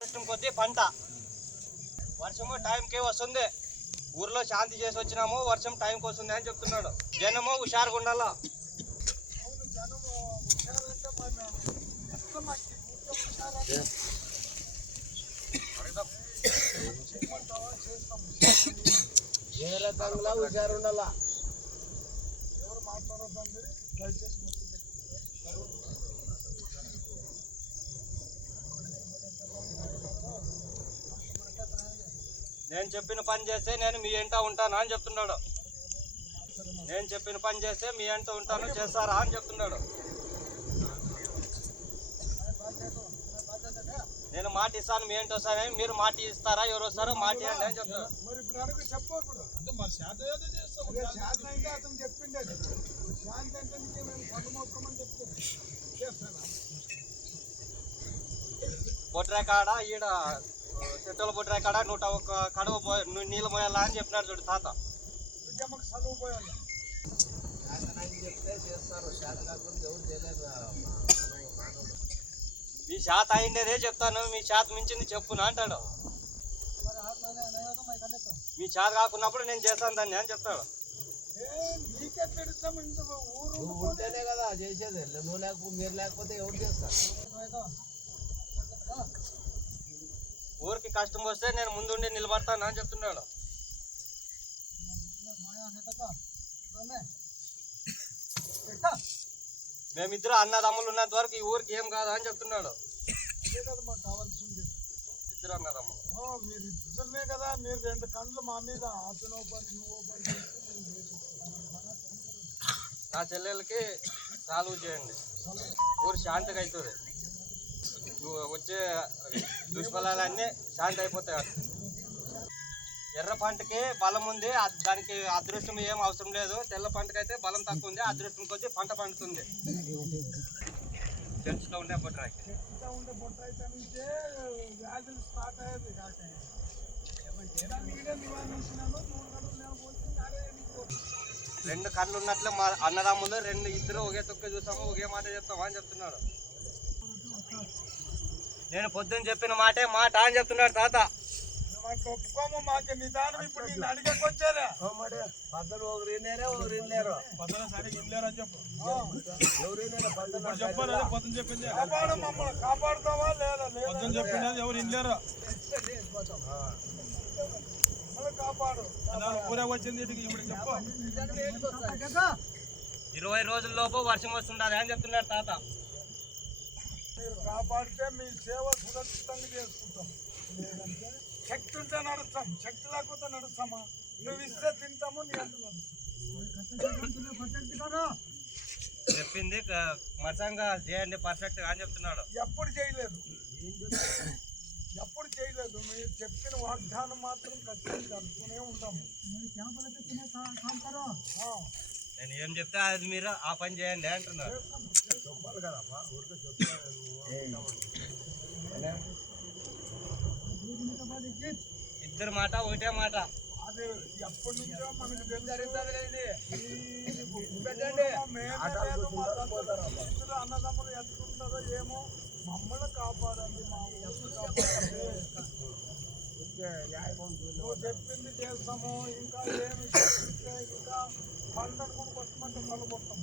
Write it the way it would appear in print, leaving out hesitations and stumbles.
కొద్ది పంట వర్షము టైంకి వస్తుంది. ఊర్లో శాంతి చేసి వచ్చినాము, వర్షం టైంకి వస్తుంది అని చెప్తున్నాడు. జనము హుషారుగా ఉండాలా. ఏ రకంగా హుషారు ఉండాలా. ఎవరు మాట్లాడొద్దండి దయచేసి. నేను చెప్పిన పని చేస్తే నేను మీ ఎంట ఉంటాను అని చెప్తున్నాడు. నేను చెప్పిన పని చేస్తే మీ ఎంట ఉంటాను, చేస్తారా అని చెప్తున్నాడు. నేను మాట ఇస్తాను, మీ ఏంటి వస్తానని. మీరు మాట ఇస్తారా? ఎవరు వస్తారో మాట ఇవ్వండి అని చెప్తారు. బొడ్రాయి కాడ ఈడ చెట్టుల బొడ్రాయి కాడ 101 కడువ నీళ్ళు పోయాలా అని చెప్పినాడు చూడు తాత. మీ శాత అయిండేదే చెప్తాను, మీ శాత మించింది చెప్పునా అంటాడు. మీ శాత కాకున్నప్పుడు నేను చేస్తాను దాన్ని అని చెప్తాడు. ఉంటేనే కదా చేసేది. నువ్వు మీరు లేకపోతే ఎవరు చేస్తారు? ఊరికి కష్టం వస్తే నేను ముందుండి నిలబడతాను అని చెప్తున్నాడు. మేమిద్దరు అన్నదమ్ములు ఉన్నంత వరకు ఈ ఊరికి ఏం కాదు అని చెప్తున్నాడు. ఇద్దరు అన్నదమ్ములు. మీరు ఇద్దరునే కదా, మీరు 2 కళ్ళు మా మీద. అతను పని నువ్వు పని. నా చెల్లెలకి సాల్వ్ చేయండి, ఊరు శాంతిగా అవుతుంది. వచ్చే దుష్ఫలాలన్నీ శాంతి అయిపోతాయి. ఎర్ర పంటకి బలం ఉంది, దానికి అదృష్టం ఏం అవసరం లేదు. తెల్ల పంటకి అయితే బలం తక్కువ ఉంది, అదృష్టం కొద్ది పంట పండుతుంది. చర్చిలో ఉండే బొట్రాయికి వ్యాధులు స్టార్ట్ అయ్యేది కాక 2 కళ్ళు ఉన్నట్లే మా అన్నదమ్ములు 2 ఒకే తొక్క చూస్తాము, ఒకే మాట చెప్తాము అని చెప్తున్నాడు. నేను పొద్దున్న చెప్పిన మాటే మాట అని చెప్తున్నాడు తాత. ఒప్పుకోము, మాకు నిదానం. ఇప్పుడు నేను అడిగేకి వచ్చారా? పద్దలు ఒకరు వినలేరు, ఒకరు వినలేరు. కాపాడు, మమ్మల్ని కాపాడుతావా లేదా? చెప్పింది ఎవరు వినలేరు. కాపాడు. 20 రోజుల్లోపు వర్షం వస్తుండదు అని చెప్తున్నాడు తాత. మీరు కాపాడితే మీ సేవ సురక్షితంగా చేసుకుంటాం. లేదంటే శక్తి ఉంటే నడుస్తాం, శక్తి లేకపోతే నడుస్తామా? నువ్వు ఇస్తే తింటాము, నీ అంత చెప్పింది మసంగా చేయండి పర్ఫెక్ట్ అని చెప్తున్నాడు. ఎప్పుడు చేయలేదు, ఎప్పుడు చేయలేదు. మీరు చెప్పిన వాగ్దానం మాత్రం ఖచ్చితంగా జరుపుతూనే ఉంటాము. నేను ఏం చెప్తే అది మీరు ఆ పని చేయండి అంటున్నారు. చెప్పాలి కదమ్మా, ఊరికే ఇద్దరు మాట ఒకటే మాట. అది ఎప్పటి నుంచో మనకు అన్నదమ్ములు ఎత్తుకుంటారో ఏమో. మమ్మల్ని కాపాడండి, మా ఊరిని కాపాడండి. నువ్వు చెప్పింది చేస్తాము. ఇంకా ఏమి ఇంకా పంటను కూడా కొట్టమంటే కలుగొట్టాం.